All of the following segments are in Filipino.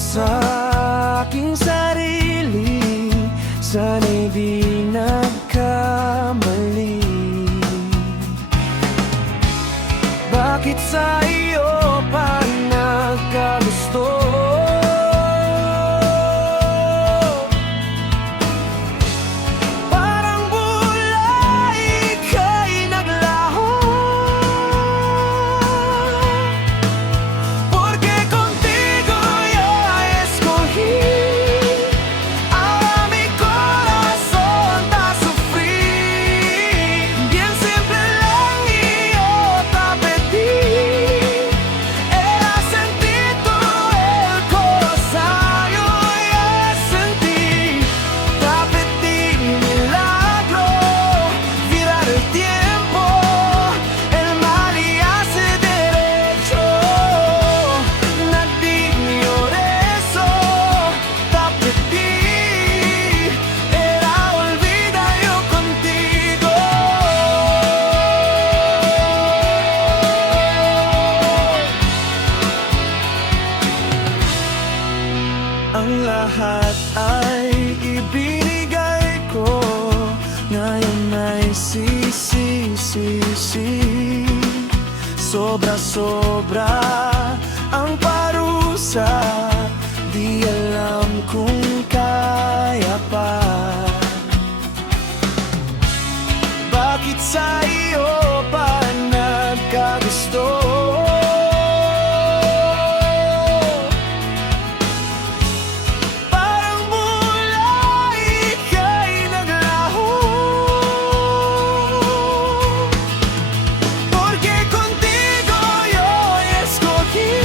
sa aking sarili, sana'y di nagkamali. Bakit sa iyo pa nagkagusto? Parang bulay ika'y naglaho, porque contigo yo escogí. Ahora mi corazón va a sufrir. Bien simple lang y yo te pedí. Era sentir tu el cosa yo ya sentí. Te pedí milagro, virar el tiempo, el mal y hace derecho. Naging eso, te pedí. Era olvida yo contigo. Ang lahat ay ibinigay ko, ngayon ay sisisi. Sobra-sobra ang parusa, di alam kung kaya pa. Bakit sa iyo pa nagkagusto? Parang bulay ika'y naglaho, porque contigo yo escogí.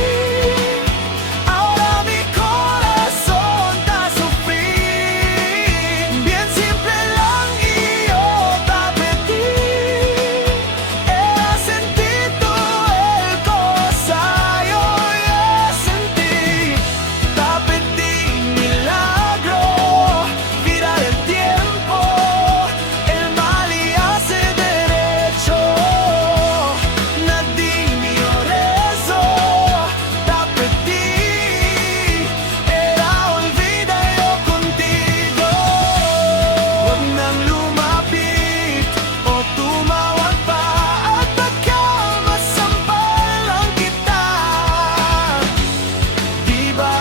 Ahora mi corazón va a sufrir. Bien simple lang y yo te pedí. Era sentir tu el cosa yo ya sentí. Te pedí milagro, virar el tiempo, el mal y hace derecho. Naging eso, te pedí. Era olvida yo contigo. Huwag nang lumapit o tumawag pa, at baka masampal lang kita. Di ba